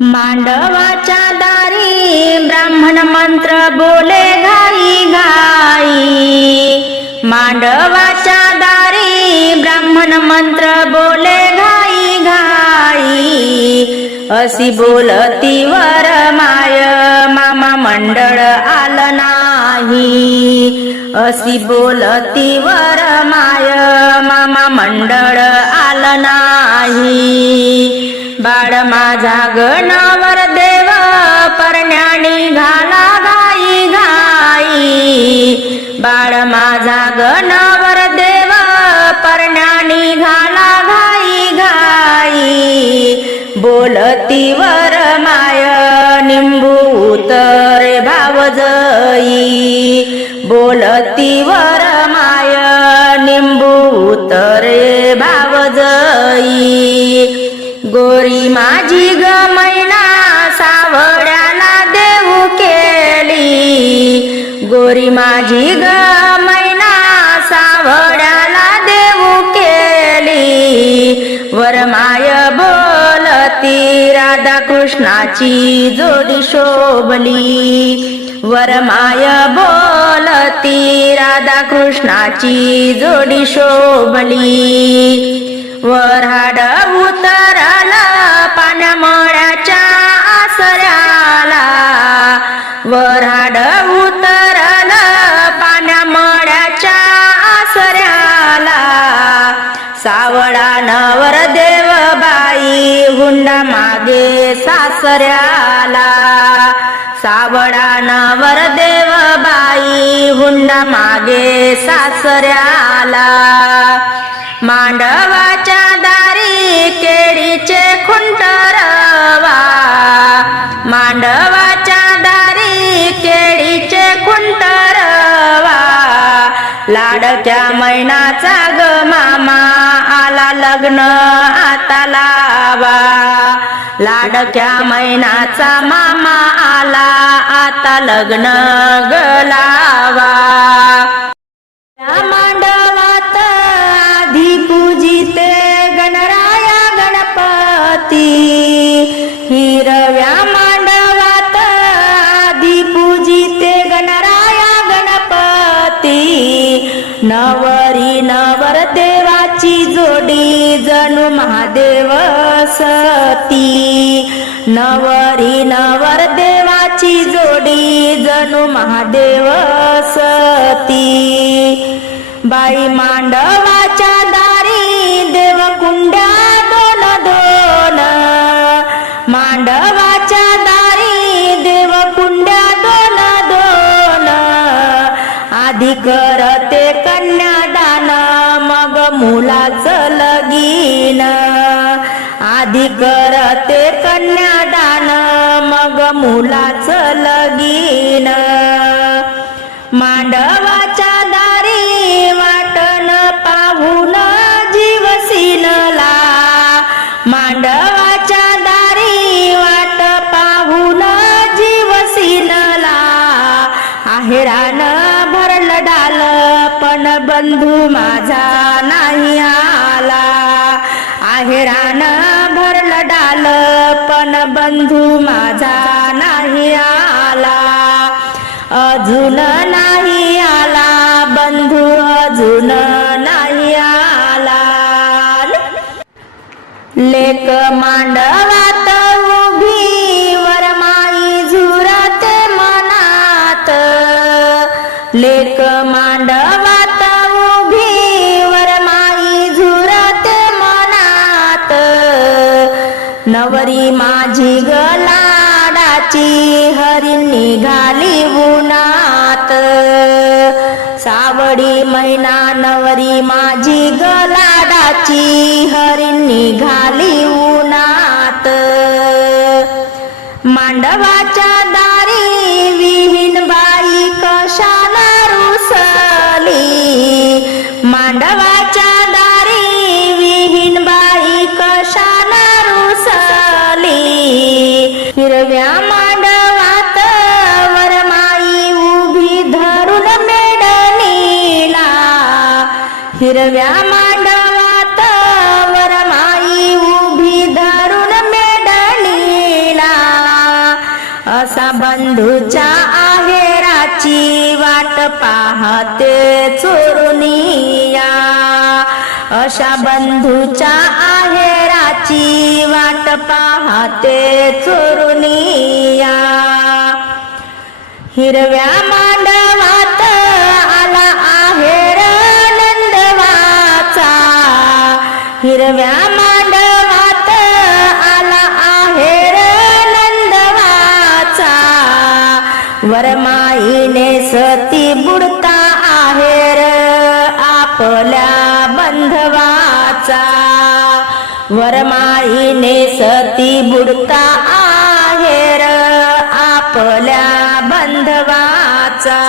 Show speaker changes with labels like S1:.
S1: मांडवाच्या दारी ब्राह्मण मंत्र बोले घाई घाई मांडवाच्या दारी ब्राह्मण मंत्र बोले घाई घाई अशी बोलती वर माय मामा मंडळ आलं नाही. अशी बोलती वर माय मामा मंडळ आलं नाही. बाळ माझा गणावर देव परण्याणी घाला गाई घाई बाळ माझा गणावर देव परण्याणी घाला घाई घाई बोलती वर माय निंबू उतरे भावजई बोलती वर गोरी माझी ग मैना सावड्याला देऊ केली. गोरी माझी ग मैना सावड्याला देऊ केली. वरमाय बोलती राधा कृष्णाची जोडी शोभली. वरमाय बोलती राधा कृष्णाची जोडी शोभली. वराड सासऱ्याला सावळा नवर देव बाई हुंडा मागे सासऱ्याला. मांडवाच्या दारी केळीचे खुंटरवा मांडवाच्या दारी केळीचे खुंटरवा लाडक्या मैनाचा ग मामा आला लग्न आता लावा. लाडक्या मैनाचा मामा आला. आता लग्न गलावा. मांडवात आधी पूजिते गणराया गणपती. हिरव्या मांडवात आधी पूजिते गणराया नवरी नवर देवाची जोडी जणू महादेव सती. नवरी नवर देवाची जोडी जणू महादेव सती. बाई मांडवा करते कन्यादान मग मुलाचं लगीन. आधी करते कन्यादान मग मुलाचं लगीन. मांडव बंधू माझा नाही आला. आहेरान भरलं डाल पण बंधू माझा नाही आला. अजून नाही आला बंधू अजून नाही आला. लेक मांडवात उभी वरमाई झुरते मनात. लेक मांडवात नवरी माझी गलाडाची हरी निघाली उन्हात. सावडी महिना नवरी माझी गलाडाची हरी निघाली उन्हात. मांडवा मांडवात वरमाई उभी धरून मेडनीला हिरव्या मांडवात वरमाई उभी धरून मेडणीला बंधूच्या आहेराची वाट पाहते चोरुनिया. अशा बंधूच्या ची वाट पाहते चोरुनिया. हिरव्या मांडवात आला आहेर नंदवाचा हिरव्या मांडवात आला आहेर नंदवाचा वरमाईने सती बुडता वरमाईने सती बुडता आहेर आपल्या बंधवाचा.